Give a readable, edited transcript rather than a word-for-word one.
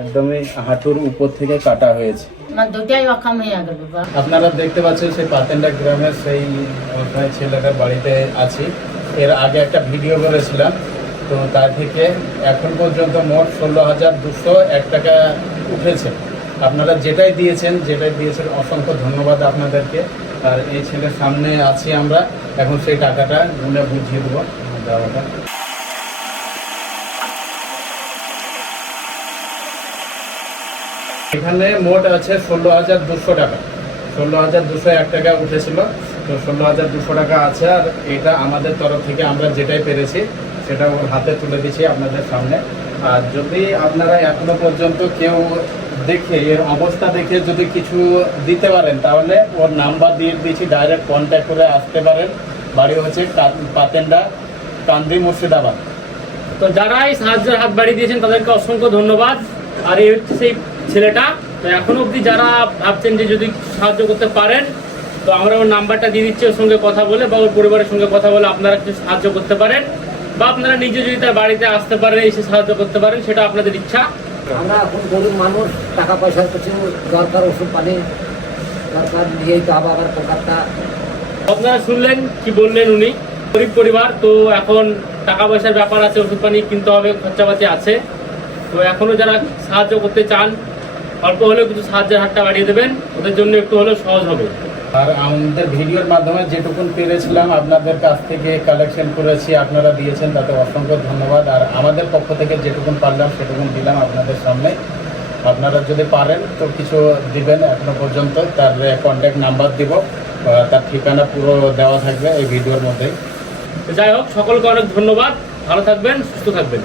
একদমই হাঁটুর উপর থেকে কাটা হয়েছে। আপনারা দেখতে পাচ্ছেন সেই পাতেন্ডা গ্রামের সেই ছেলেটার বাড়িতে আছি। এর আগে একটা ভিডিও করেছিলাম, তো তার থেকে এখন পর্যন্ত মোট 16,201 টাকা উঠেছে। আপনারা যেটাই দিয়েছেন অসংখ্য ধন্যবাদ আপনাদেরকে। আর এই ছেলের সামনে আছি আমরা, এখন সেই টাকাটা গুনে বুঝিয়ে দেবো দেওয়াটা। এখানে মোট আছে 16,200 টাকা, 16,201 টাকা উঠেছিল। তো 16,200 টাকা আছে। আর এটা আমাদের তরফ থেকে আমরা যেটাই পেরেছি সেটা ওর হাতে তুলে দিচ্ছি আপনাদের সামনে। আর যদি আপনারা এখনো পর্যন্ত কেউ দেখে এর অবস্থা দেখে যদি কিছু দিতে পারেন তাহলে ওর নাম্বার দিয়ে দিচ্ছি, ডাইরেক্ট কন্ট্যাক্ট করে আসতে পারেন। বাড়ি হচ্ছে পাতেন্ডা, কান্দি, মুর্শিদাবাদ। তো যারাই সাহায্যের হাত বাড়িয়ে দিয়েছেন তাদেরকে অসংখ্য ধন্যবাদ। আর এই হচ্ছে সেই ছেলেটা। তো এখনো অবধি যারা ভাবছেন যে যদি সাহায্য করতে পারেন, তো আমরা ওর নাম্বারটা দিয়ে দিচ্ছি, ওর সঙ্গে কথা বলে বা ওর পরিবারের সঙ্গে কথা বলে আপনারা কিছু সাহায্য করতে পারেন, বা আপনারা নিজে যদি তার বাড়িতে আসতে পারেন, এসে সাহায্য করতে পারেন, সেটা আপনাদের ইচ্ছা। আমরা এখন গরিব মানুষ, টাকা পয়সার কিছু দরকার, ওষুধ পানি দরকার, দিয়েই তো আবার কলকাতা। আপনারা শুনলেন কি বললেন উনি। গরিব পরিবার, তো এখন টাকা পয়সার ব্যাপার আছে, ওষুধ পানি কিনতে হবে, খরচাপাতি আছে। তো এখনও যারা সাহায্য করতে চান, অল্প হলেও কিছু সাহায্যের হাতটা বাড়িয়ে দেবেন, ওদের জন্য একটু হলেও সহজ হবে। আর আমাদের ভিডিওর মাধ্যমে যেটুকুন পেরেছিলাম আপনাদের কাছ থেকে কালেকশন করেছি, আপনারা দিয়েছেন, তাতে অসংখ্য ধন্যবাদ। আর আমাদের পক্ষ থেকে যেটুকুন পারলাম সেটুকুন দিলাম আপনাদের সামনে। আপনারা যদি পারেন তো কিছু দিবেন। এখনো পর্যন্ত তার কন্ট্যাক্ট নাম্বার দিব, তার ঠিকানা পুরো দেওয়া থাকবে এই ভিডিওর মধ্যেই। যাই হোক, সকলকে অনেক ধন্যবাদ। ভালো থাকবেন, সুস্থ থাকবেন।